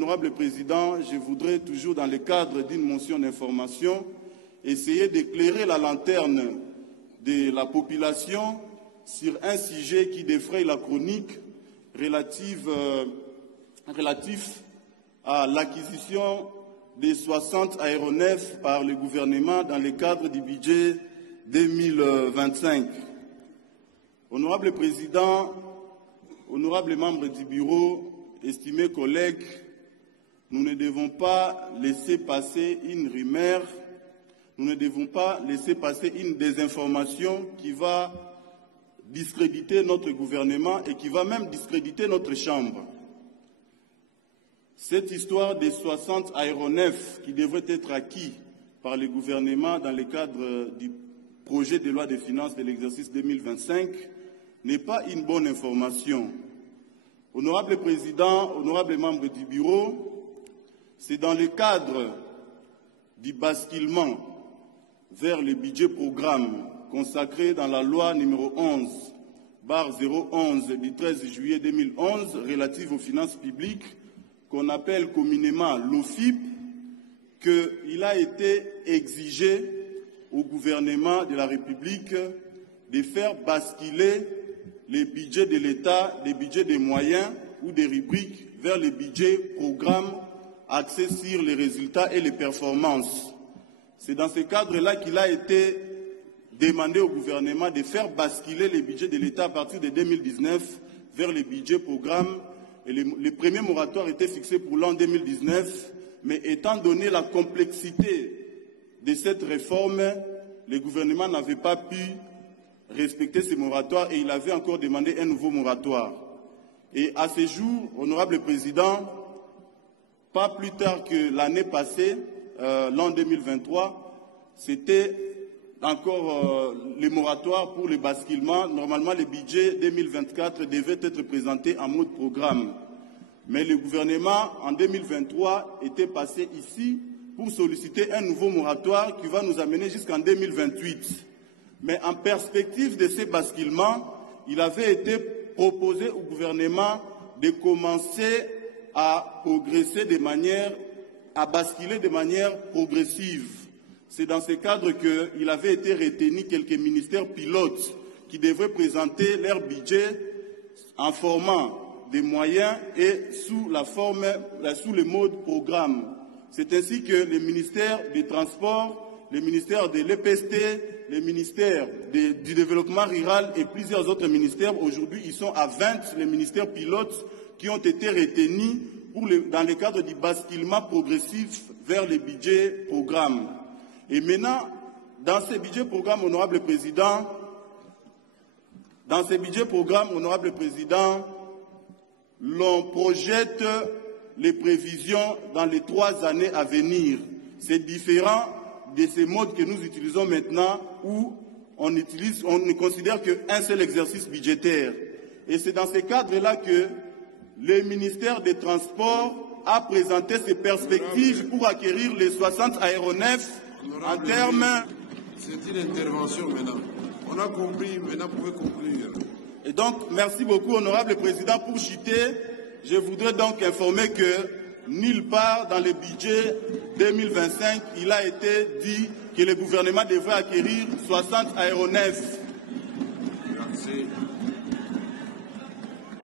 Honorable Président, je voudrais toujours, dans le cadre d'une motion d'information, essayer d'éclairer la lanterne de la population sur un sujet qui défraye la chronique relatif à l'acquisition des 60 aéronefs par le gouvernement dans le cadre du budget 2025. Honorable Président, honorables membres du bureau, estimés collègues, nous ne devons pas laisser passer une rumeur, nous ne devons pas laisser passer une désinformation qui va discréditer notre gouvernement et qui va même discréditer notre Chambre. Cette histoire des 60 aéronefs qui devraient être acquis par le gouvernement dans le cadre du projet de loi de finances de l'exercice 2025 n'est pas une bonne information. Honorable Président, honorables membres du bureau, c'est dans le cadre du basculement vers le budget programme consacré dans la loi numéro 11/011 du 13 juillet 2011 relative aux finances publiques, qu'on appelle communément l'OFIP, qu'il a été exigé au gouvernement de la République de faire basculer les budgets de l'État, des budgets des moyens ou des rubriques vers les budgets programmes axés sur les résultats et les performances. C'est dans ce cadre-là qu'il a été demandé au gouvernement de faire basculer les budgets de l'État à partir de 2019 vers les budgets programmes. Et les premiers moratoires étaient fixés pour l'an 2019, mais étant donné la complexité de cette réforme, le gouvernement n'avait pas pu respecter ces moratoires et il avait encore demandé un nouveau moratoire. Et à ce jour, honorable Président, pas plus tard que l'année passée, l'an 2023, c'était encore les moratoires pour le basculement. Normalement, le budget 2024 devait être présenté en mode programme. Mais le gouvernement, en 2023, était passé ici pour solliciter un nouveau moratoire qui va nous amener jusqu'en 2028. Mais en perspective de ces basculements, il avait été proposé au gouvernement de commencer à progresser à basculer de manière progressive. C'est dans ce cadre qu'il avait été retenu quelques ministères pilotes qui devraient présenter leur budget en formant des moyens et sous le mode programme. C'est ainsi que le ministère des Transports, le ministère de l'EPST, le ministère du Développement rural et plusieurs autres ministères, aujourd'hui, ils sont à 20, les ministères pilotes qui ont été retenus dans le cadre du basculement progressif vers les budgets programmes. Et maintenant, dans ces budgets programmes, honorable Président, l'on projette les prévisions dans les 3 années à venir. C'est différent de ces modes que nous utilisons maintenant où on ne considère qu'un seul exercice budgétaire. Et c'est dans ce cadre-là que le ministère des Transports a présenté ses perspectives pour acquérir les 60 aéronefs en termes... C'est une intervention maintenant. On a compris, maintenant vous pouvez conclure. Et donc, merci beaucoup, honorable Président, pour chuter. Je voudrais donc informer que nulle part dans le budget 2025, il a été dit que le gouvernement devrait acquérir 60 aéronefs.